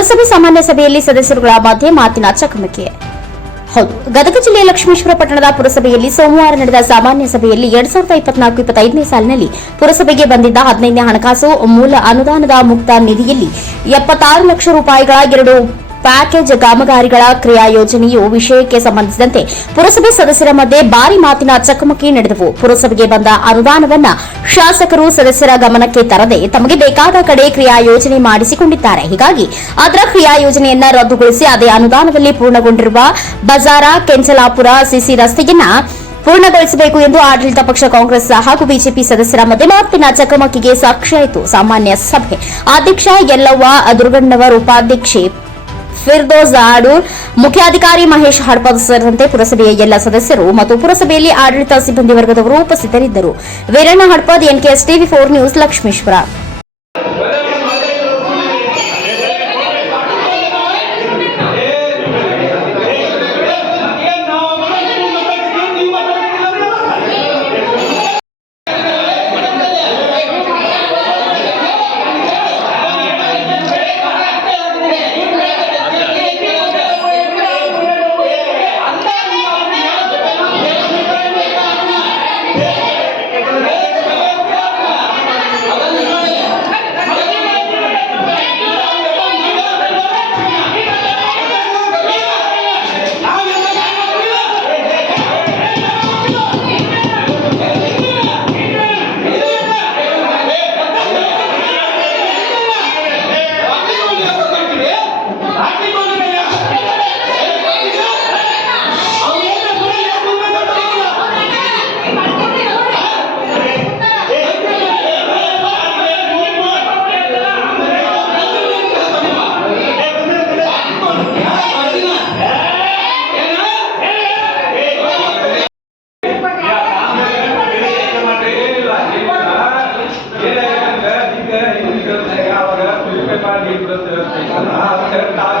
ಪುರಸಭೆ ಸಾಮಾನ್ಯ ಸಭೆಯಲ್ಲಿ ಸದಸ್ಯರುಗಳ ಮಧ್ಯೆ ಮಾತಿನ ಚಕಮಕಿ. ಹೌದು, ಗದಗ ಜಿಲ್ಲೆಯ ಲಕ್ಷ್ಮೇಶ್ವರ ಪಟ್ಟಣದ ಪುರಸಭೆಯಲ್ಲಿ ಸೋಮವಾರ ನಡೆದ ಸಾಮಾನ್ಯ ಸಭೆಯಲ್ಲಿ ಎರಡ್ ಸಾವಿರದ ಇಪ್ಪತ್ನಾಲ್ಕು, ಇಪ್ಪತ್ತೈದನೇ ಸಾಲಿನಲ್ಲಿ ಪುರಸಭೆಗೆ ಬಂದಿದ್ದ ಹದಿನೈದನೇ ಹಣಕಾಸು ಮೂಲ ಅನುದಾನದ ಮುಕ್ತ ನಿಧಿಯಲ್ಲಿ ಎಪ್ಪತ್ತಾರು ಲಕ್ಷ ರೂಪಾಯಿಗಳ ಎರಡು ಪ್ಯಾಕೇಜ್ ಕಾಮಗಾರಿಗಳ ಕ್ರಿಯಾ ಯೋಜನೆಯು ವಿಷಯಕ್ಕೆ ಸಂಬಂಧಿಸಿದಂತೆ ಪುರಸಭೆ ಸದಸ್ಯರ ಮಧ್ಯೆ ಭಾರಿ ಮಾತಿನ ಚಕಮಕಿ ನಡೆದವು. ಪುರಸಭೆಗೆ ಬಂದ ಅನುದಾನವನ್ನ ಶಾಸಕರು ಸದಸ್ಯರ ಗಮನಕ್ಕೆ ತರದೆ ತಮಗೆ ಬೇಕಾದ ಕಡೆ ಕ್ರಿಯಾ ಯೋಜನೆ ಮಾಡಿಸಿಕೊಂಡಿದ್ದಾರೆ. ಹೀಗಾಗಿ ಅದರ ಕ್ರಿಯಾ ಯೋಜನೆಯನ್ನ ರದ್ದುಗೊಳಿಸಿ ಅದೇ ಅನುದಾನದಲ್ಲಿ ಪೂರ್ಣಗೊಂಡಿರುವ ಬಜಾರ, ಕೆಂಚಲಾಪುರ, ಸಿಸಿ ರಸ್ತೆಯನ್ನ ಪೂರ್ಣಗೊಳಿಸಬೇಕು ಎಂದು ಆಡಳಿತ ಪಕ್ಷ, ಕಾಂಗ್ರೆಸ್ ಹಾಗೂ ಬಿಜೆಪಿ ಸದಸ್ಯರ ಮಧ್ಯೆ ಮಾತಿನ ಚಕಮಕಿಗೆ ಸಾಕ್ಷಿಯಾಯಿತು ಸಾಮಾನ್ಯ ಸಭೆ ಅಧ್ಯಕ್ಷ ಯಲ್ಲವ್ವ ದುರ್ಗಣ್ಣವರ್ ಉಪಾಧ್ಯಕ್ಷೆ ಫಿರ್ದೋಸ್ ಆಡೂರ್ ಮುಖ್ಯಾಧಿಕಾರಿ ಮಹೇಶ್ ಹಡ್ಪದ್ ಸೇರಿದಂತೆ ಪುರಸಭೆಯ ಎಲ್ಲ ಸದಸ್ಯರು ಮತ್ತು ಪುರಸಭೆಯಲ್ಲಿ ಆಡಳಿತ ಸಿಬ್ಬಂದಿ ವರ್ಗದವರು ಉಪಸ್ಥಿತರಿದ್ದರು. Veeranna Hadpad, NKS TV four news, Lakshmeshwar. Amen.